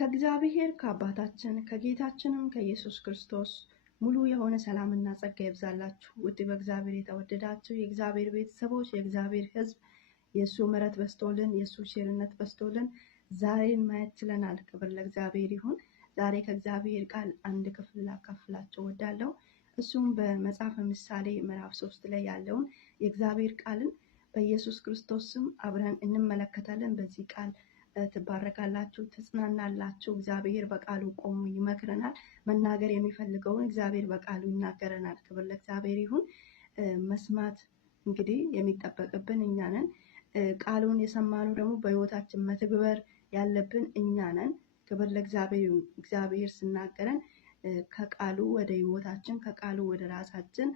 ከእግዚአብሔር ከአባታችን ከጌታችንም ከኢየሱስ ክርስቶስ ሙሉ የሆነ ሰላምና ጸጋ ይብዛላችሁ። ውድ በእግዚአብሔር የተወደዳችሁ የእግዚአብሔር ቤተሰቦች፣ የእግዚአብሔር ሕዝብ የእሱ ምሕረት በስቶልን የእሱ ቸርነት በስቶልን ዛሬን ማየት ችለናል። ክብር ለእግዚአብሔር ይሁን። ዛሬ ከእግዚአብሔር ቃል አንድ ክፍል ላካፍላችሁ እወዳለሁ። እሱም በመጽሐፈ ምሳሌ ምዕራፍ 3 ላይ ያለውን የእግዚአብሔር ቃልን በኢየሱስ ክርስቶስ ስም አብረን እንመለከታለን። በዚህ ቃል ትባረካላችሁ፣ ትጽናናላችሁ። እግዚአብሔር በቃሉ ቆሞ ይመክረናል። መናገር የሚፈልገውን እግዚአብሔር በቃሉ ይናገረናል። ክብር ለእግዚአብሔር ይሁን። መስማት እንግዲህ የሚጠበቅብን እኛ ነን። ቃሉን የሰማነው ደግሞ በሕይወታችን መተግበር ያለብን እኛ ነን። ክብር ለእግዚአብሔር ይሁን። እግዚአብሔር ሲናገረን ከቃሉ ወደ ሕይወታችን ከቃሉ ወደ ራሳችን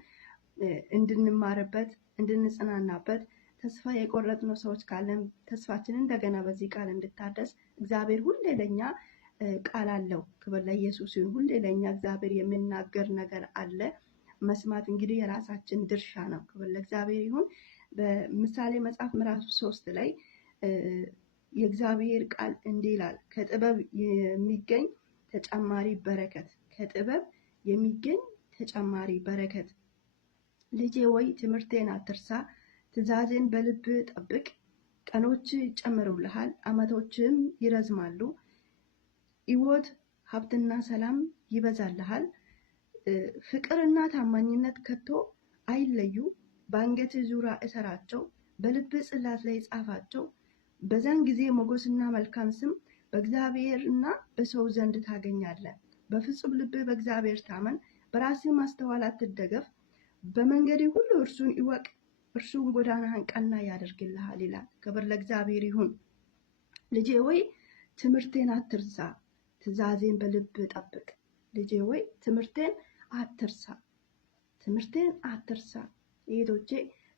እንድንማርበት እንድንጽናናበት ተስፋ የቆረጥነው ሰዎች ካለን ተስፋችን እንደገና በዚህ ቃል እንድታደስ እግዚአብሔር ሁሌ ለኛ ቃል አለው። ክብር ለኢየሱስ ይሁን። ሁሌ ለኛ እግዚአብሔር የሚናገር ነገር አለ። መስማት እንግዲህ የራሳችን ድርሻ ነው። ክብር ለእግዚአብሔር ይሁን። በምሳሌ መጽሐፍ ምዕራፍ 3 ላይ የእግዚአብሔር ቃል እንዲህ ይላል፣ ከጥበብ የሚገኝ ተጨማሪ በረከት፣ ከጥበብ የሚገኝ ተጨማሪ በረከት። ልጄ ወይ ትምህርቴን አትርሳ፣ ትእዛዜን በልብ ጠብቅ። ቀኖች ይጨምሩልሃል፣ ዓመቶችም ይረዝማሉ። ሕይወት ሀብትና ሰላም ይበዛልሃል። ፍቅርና ታማኝነት ከቶ አይለዩ። በአንገት ዙሪያ እሰራቸው፣ በልብ ጽላት ላይ ጻፋቸው። በዛን ጊዜ ሞገስና መልካም ስም በእግዚአብሔርና በሰው ዘንድ ታገኛለህ። በፍጹም ልብ በእግዚአብሔር ታመን፣ በራስህ ማስተዋል አትደገፍ። በመንገድ ሁሉ እርሱን ይወቅ፣ እርሱም ጎዳናህን ቀና ያደርግልሃል ይላል። ክብር ለእግዚአብሔር ይሁን። ልጄ ወይ ትምህርቴን አትርሳ፣ ትእዛዜን በልብ ጠብቅ። ልጄ ወይ ትምህርቴን አትርሳ፣ ትምህርቴን አትርሳ። እህቶቼ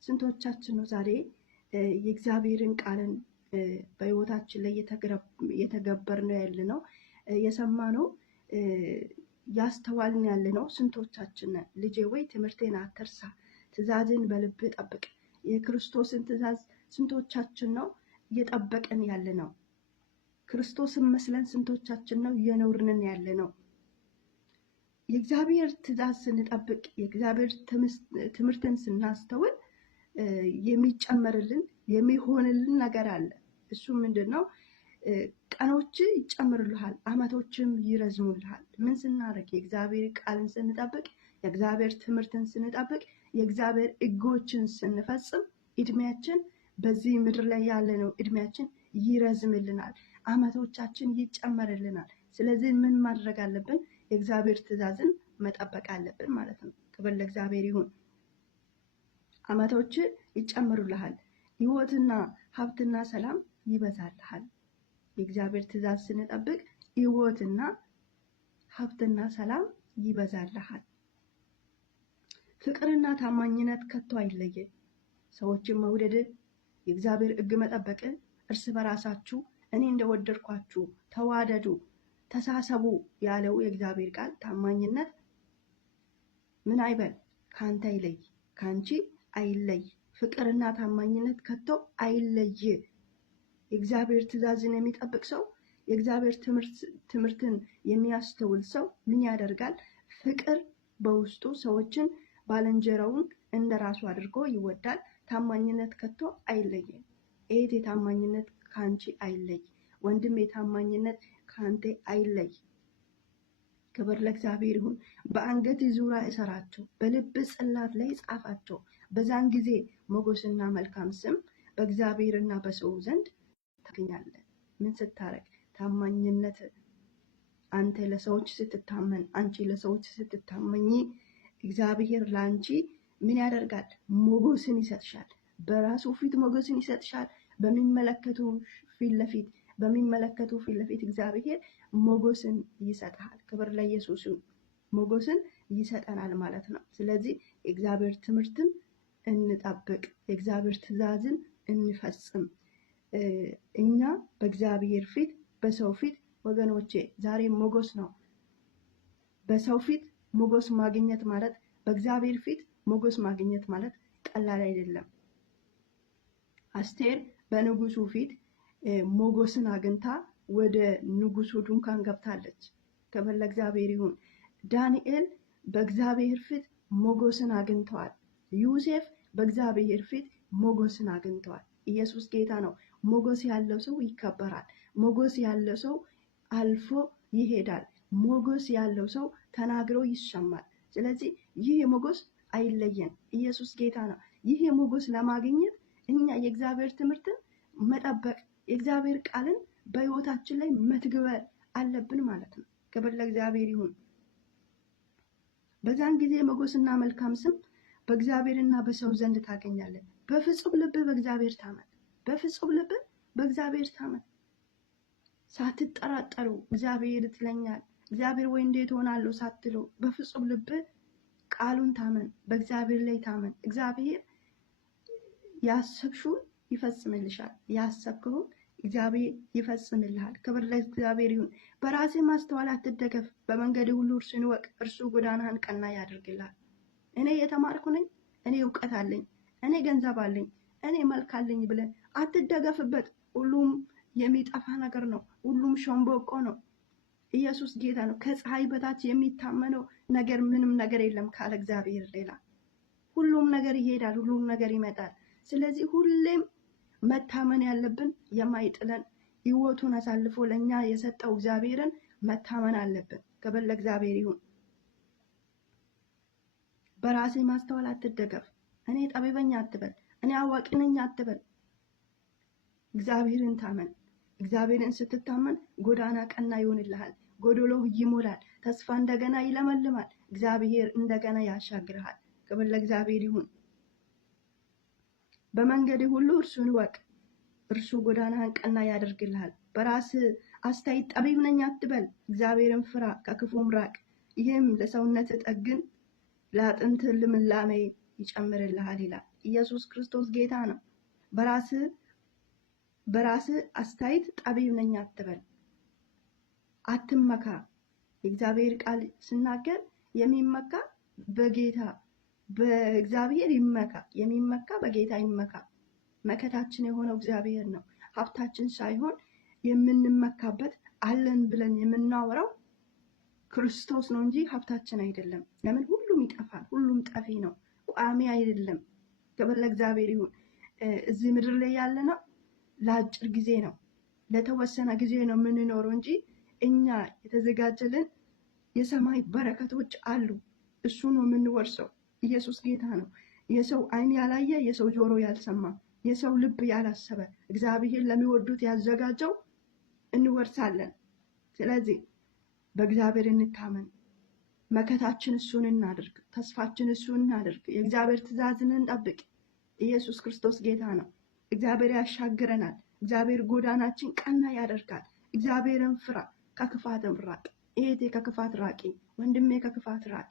ስንቶቻችን ነው ዛሬ የእግዚአብሔርን ቃልን በሕይወታችን ላይ የተገበርነው ያለነው የሰማነው ያስተዋልን ያለነው ስንቶቻችን ነን? ልጄ ወይ ትምህርቴን አትርሳ፣ ትእዛዝን በልብ ጠብቅ። የክርስቶስን ትእዛዝ ስንቶቻችን ነው እየጠበቅን ያለ ነው? ክርስቶስን መስለን ስንቶቻችን ነው እየኖርንን ያለ ነው? የእግዚአብሔር ትእዛዝ ስንጠብቅ የእግዚአብሔር ትምህርትን ስናስተውል የሚጨመርልን የሚሆንልን ነገር አለ። እሱ ምንድን ነው? ቀኖች ይጨምሩልሃል፣ ዓመቶችም ይረዝሙልሃል። ምን ስናደርግ? የእግዚአብሔር ቃልን ስንጠብቅ፣ የእግዚአብሔር ትምህርትን ስንጠብቅ፣ የእግዚአብሔር ሕጎችን ስንፈጽም እድሜያችን በዚህ ምድር ላይ ያለነው እድሜያችን ይረዝምልናል፣ ዓመቶቻችን ይጨመርልናል። ስለዚህ ምን ማድረግ አለብን? የእግዚአብሔር ትእዛዝን መጠበቅ አለብን ማለት ነው። ክብር ለእግዚአብሔር ይሁን። ዓመቶች ይጨምሩልሃል፣ ሕይወትና ሀብትና ሰላም ይበዛልሃል። የእግዚአብሔር ትእዛዝ ስንጠብቅ ሕይወትና ሀብትና ሰላም ይበዛልሃል። ፍቅርና ታማኝነት ከቶ አይለየ። ሰዎችን መውደድ፣ የእግዚአብሔር ሕግ መጠበቅ፣ እርስ በራሳችሁ እኔ እንደወደድኳችሁ ተዋደዱ፣ ተሳሰቡ ያለው የእግዚአብሔር ቃል ታማኝነት ምን አይበል? ካንተ አይለይ፣ ካንቺ አይለይ። ፍቅርና ታማኝነት ከቶ አይለይ። የእግዚአብሔር ትእዛዝን የሚጠብቅ ሰው፣ የእግዚአብሔር ትምህርትን የሚያስተውል ሰው ምን ያደርጋል? ፍቅር በውስጡ ሰዎችን ባልንጀራውን እንደራሱ አድርጎ ይወዳል። ታማኝነት ከቶ አይለይም። እህቴ ታማኝነት ካንቺ አይለይ። ወንድሜ ታማኝነት ካንተ አይለይ። ክብር ለእግዚአብሔር ይሁን። በአንገት ዙሪያ እሰራቸው፣ በልብ ጽላት ላይ ጻፋቸው። በዛን ጊዜ ሞገስና መልካም ስም በእግዚአብሔርና በሰው ዘንድ ታገኛለህ። ምን ስታረግ? ታማኝነት። አንተ ለሰዎች ስትታመን፣ አንቺ ለሰዎች ስትታመኝ እግዚአብሔር ለአንቺ ምን ያደርጋል? ሞገስን ይሰጥሻል። በራሱ ፊት ሞገስን ይሰጥሻል። በሚመለከቱ ፊት ለፊት እግዚአብሔር ሞገስን ይሰጣል። ክብር ለኢየሱስ ይሁን። ሞገስን ይሰጠናል ማለት ነው። ስለዚህ የእግዚአብሔር ትምህርትን እንጠብቅ፣ የእግዚአብሔር ትእዛዝን እንፈጽም። እኛ በእግዚአብሔር ፊት በሰው ፊት ወገኖቼ ዛሬ ሞገስ ነው። በሰው ፊት ሞገስ ማግኘት ማለት በእግዚአብሔር ፊት ሞገስ ማግኘት ማለት ቀላል አይደለም። አስቴር በንጉሱ ፊት ሞገስን አግኝታ ወደ ንጉሱ ድንኳን ገብታለች። ክብር ለእግዚአብሔር ይሁን። ዳንኤል በእግዚአብሔር ፊት ሞገስን አግኝተዋል። ዮሴፍ በእግዚአብሔር ፊት ሞገስን አግኝተዋል። ኢየሱስ ጌታ ነው። ሞገስ ያለው ሰው ይከበራል። ሞገስ ያለው ሰው አልፎ ይሄዳል። ሞገስ ያለው ሰው ተናግሮ ይሰማል። ስለዚህ ይህ ሞገስ አይለየን። ኢየሱስ ጌታ ነው። ይህ ሞገስ ለማግኘት እኛ የእግዚአብሔር ትምህርትን መጠበቅ፣ የእግዚአብሔር ቃልን በሕይወታችን ላይ መትግበር አለብን ማለት ነው። ክብር ለእግዚአብሔር ይሁን። በዛን ጊዜ ሞገስና መልካም ስም በእግዚአብሔርና በሰው ዘንድ ታገኛለህ። በፍጹም ልብ በእግዚአብሔር ታመን። በፍጹም ልብ በእግዚአብሔር ታመን። ሳትጠራጠሩ እግዚአብሔር ትለኛል፣ እግዚአብሔር ወይ እንዴት ሆናለሁ ሳትሉ በፍጹም ልብ ቃሉን ታመን። በእግዚአብሔር ላይ ታመን። እግዚአብሔር ያሰብሽውን ይፈጽምልሻል። ያሰብከውን እግዚአብሔር ይፈጽምልሃል። ክብር ለእግዚአብሔር ይሁን። በራሴ ማስተዋል አትደገፍ፣ በመንገድ ሁሉ እርሱን እወቅ፣ እርሱ ጎዳናህን ቀና ያደርግልሃል። እኔ የተማርኩ ነኝ፣ እኔ እውቀት አለኝ፣ እኔ ገንዘብ አለኝ፣ እኔ መልክ አለኝ ብለህ አትደገፍበት። ሁሉም የሚጠፋ ነገር ነው። ሁሉም ሸምበቆ ነው። ኢየሱስ ጌታ ነው። ከፀሐይ በታች የሚታመነው ነገር ምንም ነገር የለም ካለ እግዚአብሔር ሌላ። ሁሉም ነገር ይሄዳል፣ ሁሉም ነገር ይመጣል። ስለዚህ ሁሌም መታመን ያለብን የማይጥለን ሕይወቱን አሳልፎ ለኛ የሰጠው እግዚአብሔርን መታመን አለብን። ክብር ለእግዚአብሔር ይሁን። በራሴ ማስተዋል አትደገፍ፣ እኔ ጠቢበኛ አትበል፣ እኔ አዋቂ ነኝ አትበል። እግዚአብሔርን ታመን። እግዚአብሔርን ስትታመን ጎዳና ቀና ይሆንልሃል፣ ጎዶሎ ይሞላል፣ ተስፋ እንደገና ይለመልማል፣ እግዚአብሔር እንደገና ያሻግርሃል። ክብር ለእግዚአብሔር ይሁን። በመንገድ ሁሉ እርሱን እወቅ፣ እርሱ ጎዳናህን ቀና ያደርግልሃል። በራስ አስተያየት ጠቢብ ነኝ አትበል፣ እግዚአብሔርን ፍራ፣ ከክፉም ራቅ። ይህም ለሰውነት ጠግን፣ ለአጥንት ልምላሜ ይጨምርልሃል ይላል። ኢየሱስ ክርስቶስ ጌታ ነው። በራስ አስተያየት ጠቢብ ነኝ አትበል፣ አትመካ። የእግዚአብሔር ቃል ሲናገር የሚመካ በጌታ በእግዚአብሔር ይመካ፣ የሚመካ በጌታ ይመካ። መከታችን የሆነው እግዚአብሔር ነው። ሀብታችን ሳይሆን የምንመካበት አለን ብለን የምናወራው ክርስቶስ ነው እንጂ ሀብታችን አይደለም። ለምን? ሁሉም ይጠፋል። ሁሉም ጠፊ ነው፣ ቋሚ አይደለም። ክብር ለእግዚአብሔር ይሁን። እዚህ ምድር ላይ ያለነው ለአጭር ጊዜ ነው፣ ለተወሰነ ጊዜ ነው የምንኖረው እንጂ እኛ የተዘጋጀልን የሰማይ በረከቶች አሉ። እሱ ነው የምንወርሰው። ኢየሱስ ጌታ ነው። የሰው ዓይን ያላየ፣ የሰው ጆሮ ያልሰማ፣ የሰው ልብ ያላሰበ እግዚአብሔር ለሚወዱት ያዘጋጀው እንወርሳለን። ስለዚህ በእግዚአብሔር እንታመን፣ መከታችን እሱን እናድርግ፣ ተስፋችን እሱን እናድርግ፣ የእግዚአብሔር ትእዛዝን እንጠብቅ። ኢየሱስ ክርስቶስ ጌታ ነው። እግዚአብሔር ያሻግረናል። እግዚአብሔር ጎዳናችን ቀና ያደርጋል። እግዚአብሔርን ፍራ፣ ከክፋትም ራቅ። እህቴ ከክፋት ራቂ፣ ወንድሜ ከክፋት ራቅ።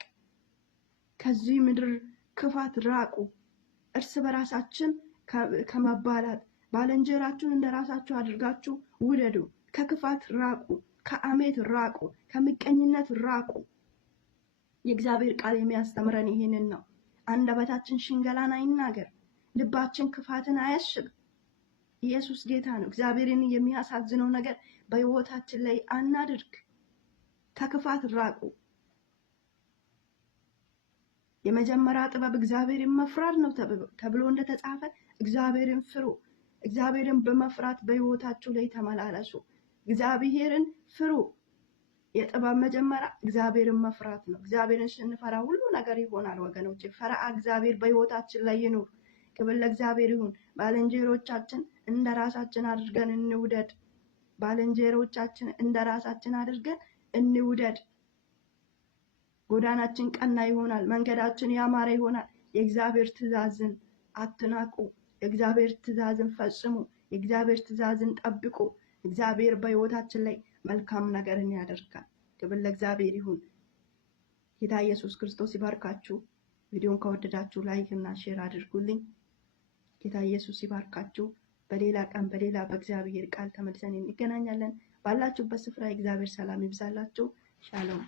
ከዚህ ምድር ክፋት ራቁ። እርስ በራሳችን ከመባላት ባልንጀራችሁን እንደ ራሳችሁ አድርጋችሁ ውደዱ። ከክፋት ራቁ፣ ከአሜት ራቁ፣ ከምቀኝነት ራቁ። የእግዚአብሔር ቃል የሚያስተምረን ይህንን ነው። አንደበታችን ሽንገላን አይናገር፣ ልባችን ክፋትን አያስብ። ኢየሱስ ጌታ ነው። እግዚአብሔርን የሚያሳዝነው ነገር በሕይወታችን ላይ አናድርግ። ከክፋት ራቁ። የመጀመሪያ ጥበብ እግዚአብሔርን መፍራት ነው ተብሎ እንደተጻፈ እግዚአብሔርን ፍሩ። እግዚአብሔርን በመፍራት በሕይወታችሁ ላይ ተመላለሱ። እግዚአብሔርን ፍሩ። የጥበብ መጀመሪያ እግዚአብሔርን መፍራት ነው። እግዚአብሔርን ስንፈራ ሁሉ ነገር ይሆናል ወገኖች። ፈርሃ እግዚአብሔር በሕይወታችን ላይ ይኑር። ክብር ለእግዚአብሔር ይሁን። ባልንጀሮቻችን እንደ ራሳችን አድርገን እንውደድ። ባልንጀሮቻችን እንደ ራሳችን አድርገን እንውደድ። ጎዳናችን ቀና ይሆናል። መንገዳችን ያማረ ይሆናል። የእግዚአብሔር ትእዛዝን አትናቁ። የእግዚአብሔር ትእዛዝን ፈጽሙ። የእግዚአብሔር ትእዛዝን ጠብቁ። እግዚአብሔር በሕይወታችን ላይ መልካም ነገርን ያደርጋል። ክብር ለእግዚአብሔር ይሁን። ጌታ ኢየሱስ ክርስቶስ ይባርካችሁ። ቪዲዮን ከወደዳችሁ ላይክ እና ሼር አድርጉልኝ። ጌታ ኢየሱስ ይባርካችሁ። በሌላ ቀን በሌላ በእግዚአብሔር ቃል ተመልሰን እንገናኛለን። ባላችሁበት ስፍራ የእግዚአብሔር ሰላም ይብዛላችሁ። ሻሎም